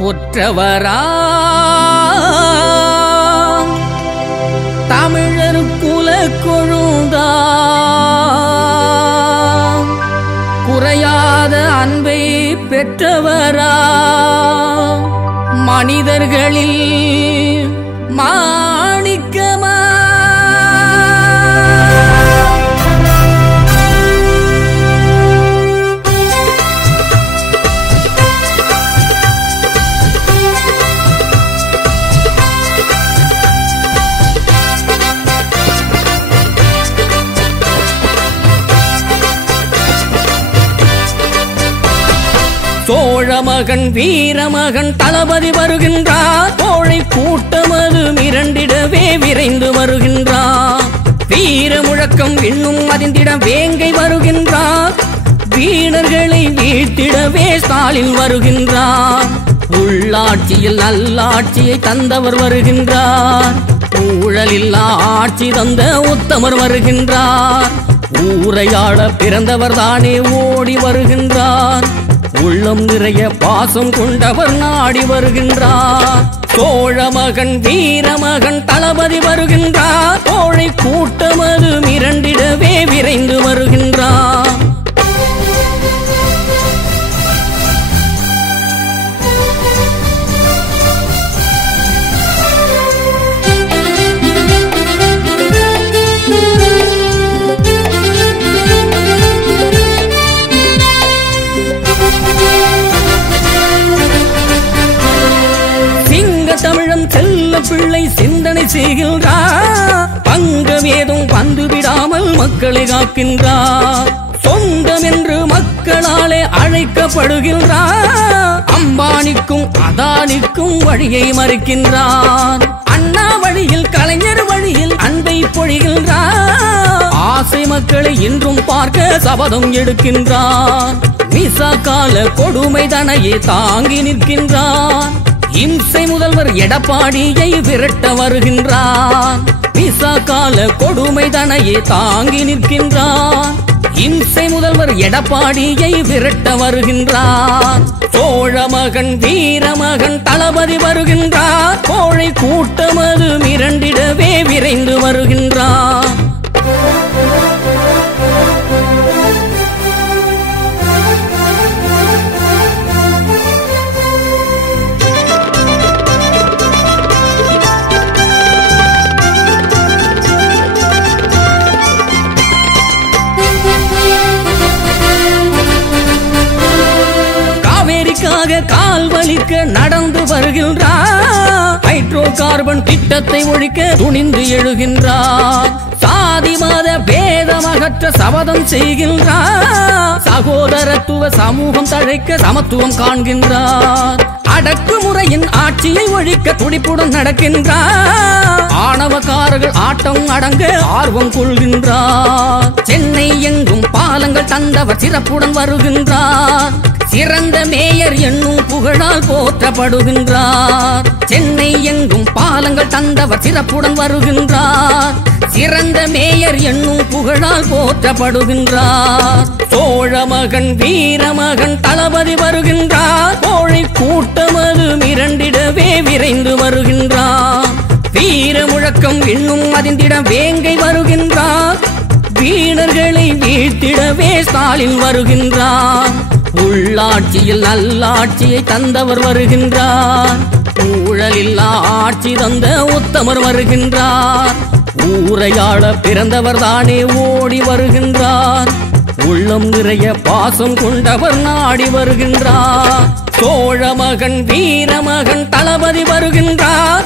கொற்றவரா தமிழர் குல கொழுந்தா குறையாத அன்பை பெற்றவரா மனிதர்களில் மாணிக்கமா சோழமகன் வீரமகன் தளபதி வருகின்றார். கோழை கூட்டமது மிரண்டிடவே விரைந்து வருகின்றார். வீர முழக்கம் இன்னும் அதிர்ந்திட வேங்கை வருகின்றார். வீணர்களை வீழ்த்திடவே ஸ்டாலின் வருகின்றார். உள்ளாட்சியில் நல்லாட்சியை தந்தவர் வருகின்றார். ஊழலில்லா ஆட்சி தந்த உத்தமர் வருகின்றார். ஊரையாள பிறந்தவர் தானே ஓடி வருகின்றார். உள்ளம் நிறைய பாசம் கொண்டவர் நாடி வருகின்றார். சோழமகன் வீரமகன் தளபதி வருகின்றார். கோழை கூட்டமது மிரண்டிடவே விரைந்து வருகின்றார். தமிழம் செல்ல பிள்ளை சிந்தனை செய்கின்றார். பங்கம் ஏதும் வந்து விடாமல் மக்களை காக்கின்றார். சொந்தம் என்று மக்களாலே அழைக்கப்படுகின்றார். அம்பானிக்கும் அதானிக்கும் வழியை மறுக்கின்றார். அண்ணா வழியில் கலைஞர் வழியில் அன்பை பொழிகின்றார். ஆசை மக்களை இன்றும் பார்க்க சபதம் எடுக்கின்றார். மிசா கால கொடுமை தனையே தாங்கி நிற்கின்றார். இம்சை முதல்வர் எடப்பாடியை விரட்ட வருகின்றார். மிசா கால கொடுமை தனையே தாங்கி நிற்கின்றார். இம்சை முதல்வர் எடப்பாடியை விரட்ட வருகின்றார். சோழமகன் வீரமகன் தளபதி வருகின்றார். கோழை கூட்டமது மிரண்டிடவே விரைந்து வருகின்றார். கால் வலிக்க நடந்து வருகின்றார். ஹைட்ரோ கார்பன் திட்டத்தை ஒழிக்க துணிந்து எழுகின்றார். சாதி மத பேதம் அகற்ற சபதம் செய்கின்றார். சகோதரத்துவ சமூகம் தழைக்க சமத்துவம் காண்கின்றார். அடக்குமுறையின் ஆட்சியை ஒழிக்க துடிப்புடன் நடக்கின்றார். ஆணவக்காரர்கள் ஆட்டம் அடங்க ஆர்வம் கொள்கின்றார். சென்னை எங்கும் பாலங்கள் தந்தவர் சிறப்புடன் வருகின்றார். சிறந்த மேயர் என்னும் புகழால் போற்றப்படுகின்றார். சென்னை எங்கும் பாலங்கள் தந்தவர் சிறப்புடன் வருகின்றார். சிறந்த மேயர் என்னும் புகழால் போற்றப்படுகின்றார். சோழமகன் வீரமகன் தளபதி வருகின்றார். கோழை கூட்டமது மிரண்டிடவே விரைந்து வருகின்றார். வீர முழக்கம் இன்னும் அதிர்ந்திட வேங்கை வருகின்றார். வீணர்களை வீழ்த்திடவே ஸ்டாலின் வருகின்றார். உள்ளாட்சியில் நல்லாட்சியை தந்தவர் வருகின்றார். ஊழலில்லா ஆட்சி தந்த உத்தமர் வருகின்றார். ஊரையாள பிறந்தவர் தானே ஓடி வருகின்றார். உள்ளம் நிறைய பாசம் கொண்டவர் நாடி வருகின்றார். சோழமகன் வீரமகன் தளபதி வருகின்றார்.